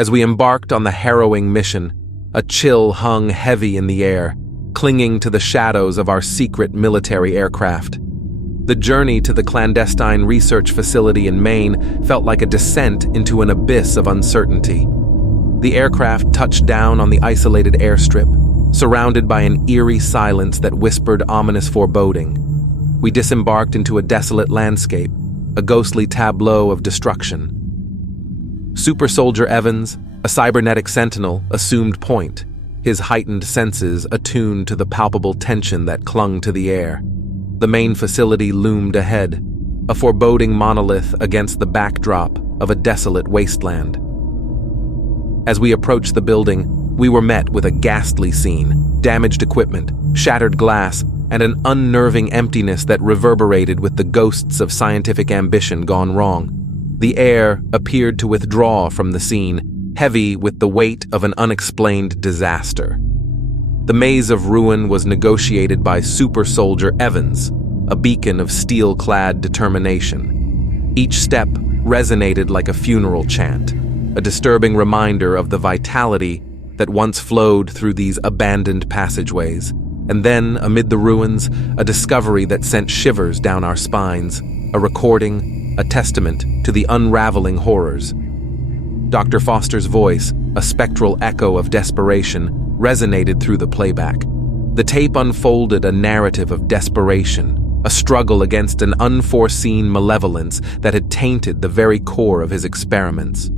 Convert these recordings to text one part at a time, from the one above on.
As we embarked on the harrowing mission, a chill hung heavy in the air, clinging to the shadows of our secret military aircraft. The journey to the clandestine research facility in Maine felt like a descent into an abyss of uncertainty. The aircraft touched down on the isolated airstrip, surrounded by an eerie silence that whispered ominous foreboding. We disembarked into a desolate landscape, a ghostly tableau of destruction. Super Soldier Evans, a cybernetic sentinel, assumed point, his heightened senses attuned to the palpable tension that clung to the air. The main facility loomed ahead, a foreboding monolith against the backdrop of a desolate wasteland. As we approached the building, we were met with a ghastly scene: damaged equipment, shattered glass, and an unnerving emptiness that reverberated with the ghosts of scientific ambition gone wrong. The air appeared to withdraw from the scene, heavy with the weight of an unexplained disaster. The maze of ruin was negotiated by Super Soldier Evans, a beacon of steel-clad determination. Each step resonated like a funeral chant, a disturbing reminder of the vitality that once flowed through these abandoned passageways. And then, amid the ruins, a discovery that sent shivers down our spines, a recording, a testament to the unraveling horrors. Dr. Foster's voice, a spectral echo of desperation, resonated through the playback. The tape unfolded a narrative of desperation, a struggle against an unforeseen malevolence that had tainted the very core of his experiments.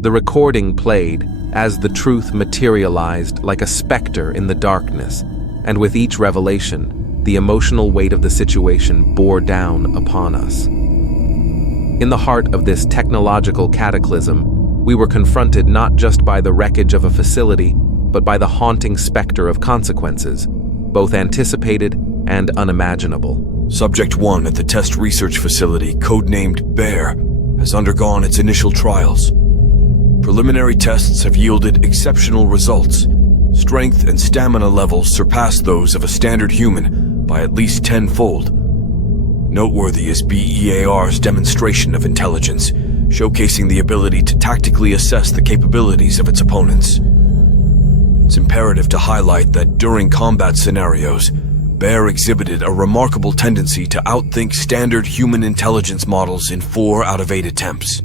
The recording played as the truth materialized like a specter in the darkness, and with each revelation, the emotional weight of the situation bore down upon us. In the heart of this technological cataclysm, we were confronted not just by the wreckage of a facility, but by the haunting specter of consequences, both anticipated and unimaginable. Subject 1 at the test research facility, codenamed B.E.A.R, has undergone its initial trials. Preliminary tests have yielded exceptional results. Strength and stamina levels surpass those of a standard human by at least 10-fold. Noteworthy is B.E.A.R's demonstration of intelligence, showcasing the ability to tactically assess the capabilities of its opponents. It's imperative to highlight that during combat scenarios, B.E.A.R exhibited a remarkable tendency to outthink standard human intelligence models in 4 out of 8 attempts.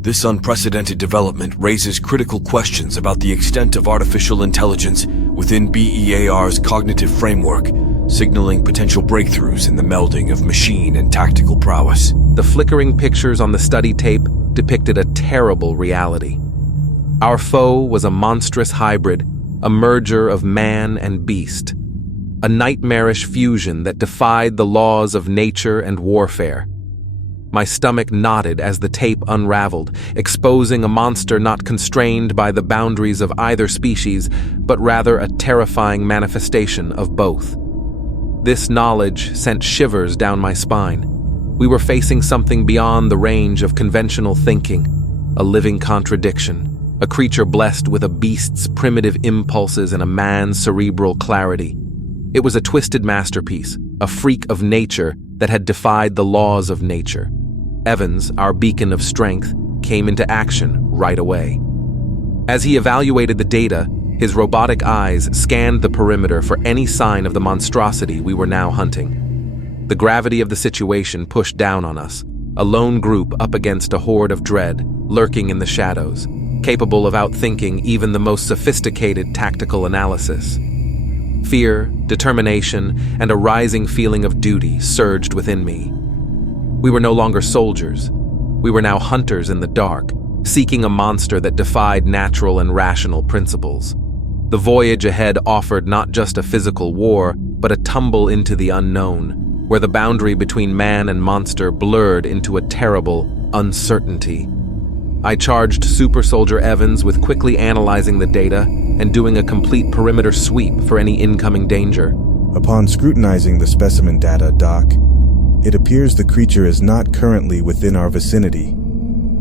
This unprecedented development raises critical questions about the extent of artificial intelligence within B.E.A.R's cognitive framework, signaling potential breakthroughs in the melding of machine and tactical prowess. The flickering pictures on the study tape depicted a terrible reality. Our foe was a monstrous hybrid, a merger of man and beast, a nightmarish fusion that defied the laws of nature and warfare. My stomach knotted as the tape unraveled, exposing a monster not constrained by the boundaries of either species, but rather a terrifying manifestation of both. This knowledge sent shivers down my spine. We were facing something beyond the range of conventional thinking, a living contradiction. A creature blessed with a beast's primitive impulses and a man's cerebral clarity. It was a twisted masterpiece, a freak of nature that had defied the laws of nature. Evans, our beacon of strength, came into action right away. As he evaluated the data, his robotic eyes scanned the perimeter for any sign of the monstrosity we were now hunting. The gravity of the situation pushed down on us, a lone group up against a horde of dread, lurking in the shadows, capable of outthinking even the most sophisticated tactical analysis. Fear, determination, and a rising feeling of duty surged within me. We were no longer soldiers. We were now hunters in the dark, seeking a monster that defied natural and rational principles. The voyage ahead offered not just a physical war, but a tumble into the unknown, where the boundary between man and monster blurred into a terrible uncertainty. I charged Super Soldier Evans with quickly analyzing the data and doing a complete perimeter sweep for any incoming danger. Upon scrutinizing the specimen data, Doc, it appears the creature is not currently within our vicinity.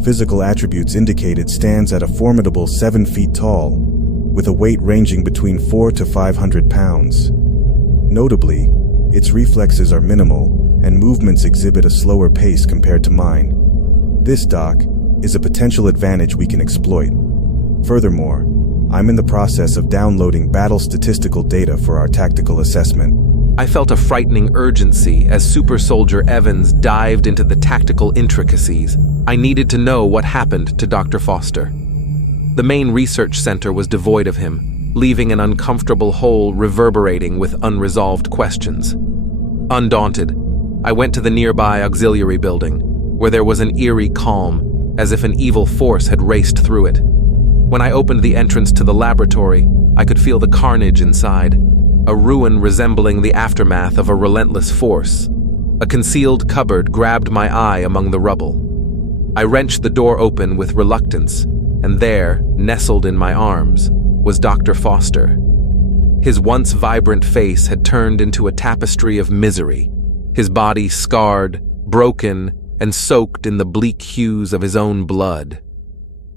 Physical attributes indicate it stands at a formidable 7 feet tall, with a weight ranging between 400 to 500 pounds. Notably, its reflexes are minimal, and movements exhibit a slower pace compared to mine. This, Doc, is a potential advantage we can exploit. Furthermore, I'm in the process of downloading battle statistical data for our tactical assessment. I felt a frightening urgency as Super Soldier Evans dived into the tactical intricacies. I needed to know what happened to Dr. Foster. The main research center was devoid of him, leaving an uncomfortable hole reverberating with unresolved questions. Undaunted, I went to the nearby auxiliary building, where there was an eerie calm, as if an evil force had raced through it. When I opened the entrance to the laboratory, I could feel the carnage inside, a ruin resembling the aftermath of a relentless force. A concealed cupboard grabbed my eye among the rubble. I wrenched the door open with reluctance, and there, nestled in my arms, was Dr. Foster. His once vibrant face had turned into a tapestry of misery, his body scarred, broken, and soaked in the bleak hues of his own blood.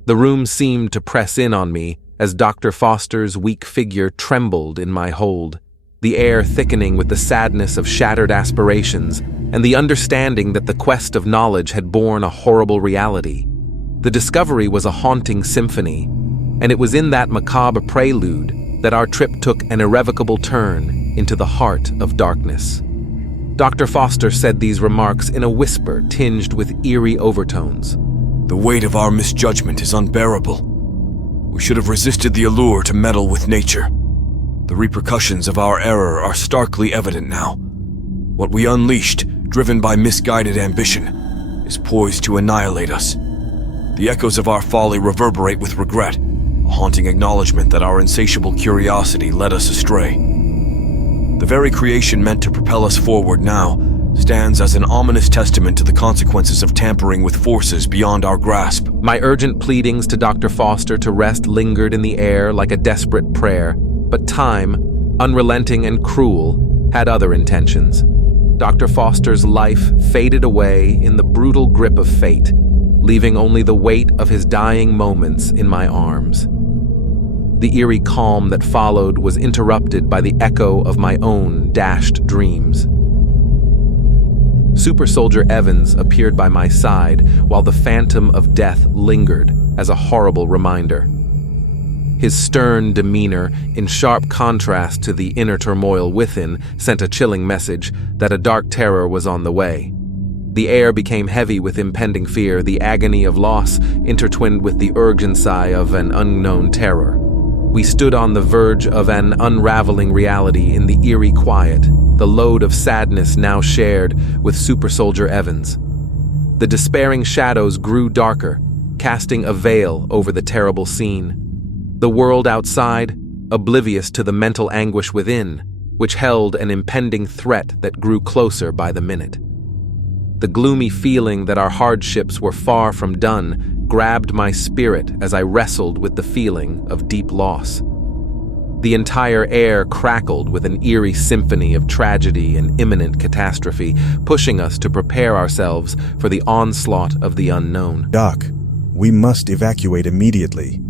The room seemed to press in on me as Dr. Foster's weak figure trembled in my hold, the air thickening with the sadness of shattered aspirations and the understanding that the quest of knowledge had borne a horrible reality. The discovery was a haunting symphony, and it was in that macabre prelude that our trip took an irrevocable turn into the heart of darkness. Dr. Foster said these remarks in a whisper tinged with eerie overtones. The weight of our misjudgment is unbearable. We should have resisted the allure to meddle with nature. The repercussions of our error are starkly evident now. What we unleashed, driven by misguided ambition, is poised to annihilate us. The echoes of our folly reverberate with regret, a haunting acknowledgement that our insatiable curiosity led us astray. The very creation meant to propel us forward now stands as an ominous testament to the consequences of tampering with forces beyond our grasp. My urgent pleadings to Dr. Foster to rest lingered in the air like a desperate prayer, but time, unrelenting and cruel, had other intentions. Dr. Foster's life faded away in the brutal grip of fate, leaving only the weight of his dying moments in my arms. The eerie calm that followed was interrupted by the echo of my own dashed dreams. Super Soldier Evans appeared by my side while the phantom of death lingered as a horrible reminder. His stern demeanor, in sharp contrast to the inner turmoil within, sent a chilling message that a dark terror was on the way. The air became heavy with impending fear, the agony of loss intertwined with the urgency of an unknown terror. We stood on the verge of an unraveling reality in the eerie quiet, the load of sadness now shared with Super Soldier Evans. The despairing shadows grew darker, casting a veil over the terrible scene. The world outside, oblivious to the mental anguish within, which held an impending threat that grew closer by the minute. The gloomy feeling that our hardships were far from done grabbed my spirit as I wrestled with the feeling of deep loss. The entire air crackled with an eerie symphony of tragedy and imminent catastrophe, pushing us to prepare ourselves for the onslaught of the unknown. Doc, we must evacuate immediately.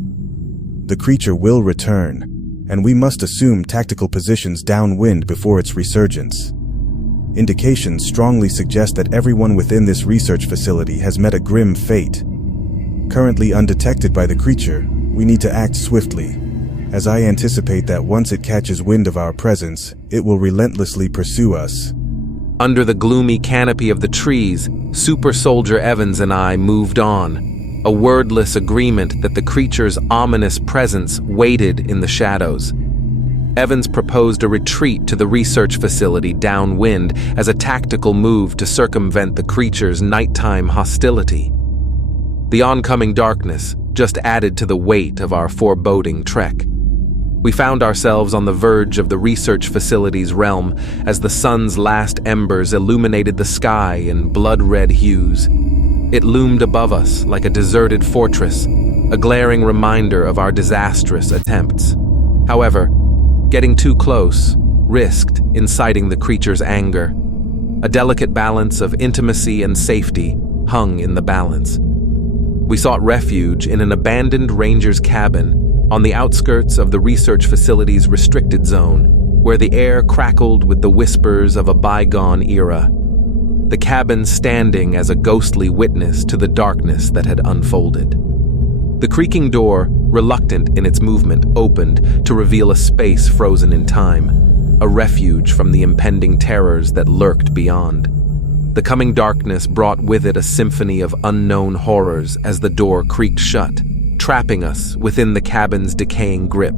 The creature will return, and we must assume tactical positions downwind before its resurgence. Indications strongly suggest that everyone within this research facility has met a grim fate. Currently undetected by the creature, we need to act swiftly, as I anticipate that once it catches wind of our presence, it will relentlessly pursue us. Under the gloomy canopy of the trees, Super Soldier Evans and I moved on, a wordless agreement that the creature's ominous presence waited in the shadows. Evans proposed a retreat to the research facility downwind as a tactical move to circumvent the creature's nighttime hostility. The oncoming darkness just added to the weight of our foreboding trek. We found ourselves on the verge of the research facility's realm as the sun's last embers illuminated the sky in blood-red hues. It loomed above us like a deserted fortress, a glaring reminder of our disastrous attempts. However, getting too close risked inciting the creature's anger. A delicate balance of intimacy and safety hung in the balance. We sought refuge in an abandoned ranger's cabin on the outskirts of the research facility's restricted zone, where the air crackled with the whispers of a bygone era. the cabin standing as a ghostly witness to the darkness that had unfolded. The creaking door, reluctant in its movement, opened to reveal a space frozen in time, a refuge from the impending terrors that lurked beyond. The coming darkness brought with it a symphony of unknown horrors as the door creaked shut, trapping us within the cabin's decaying grip.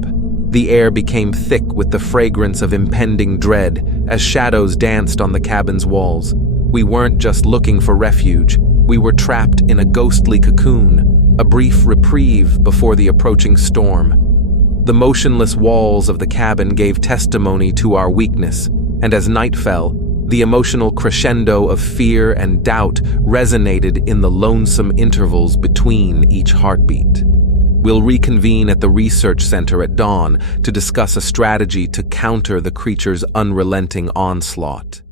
The air became thick with the fragrance of impending dread as shadows danced on the cabin's walls. We weren't just looking for refuge, we were trapped in a ghostly cocoon, a brief reprieve before the approaching storm. The motionless walls of the cabin gave testimony to our weakness, and as night fell, the emotional crescendo of fear and doubt resonated in the lonesome intervals between each heartbeat. We'll reconvene at the research center at dawn to discuss a strategy to counter the creature's unrelenting onslaught.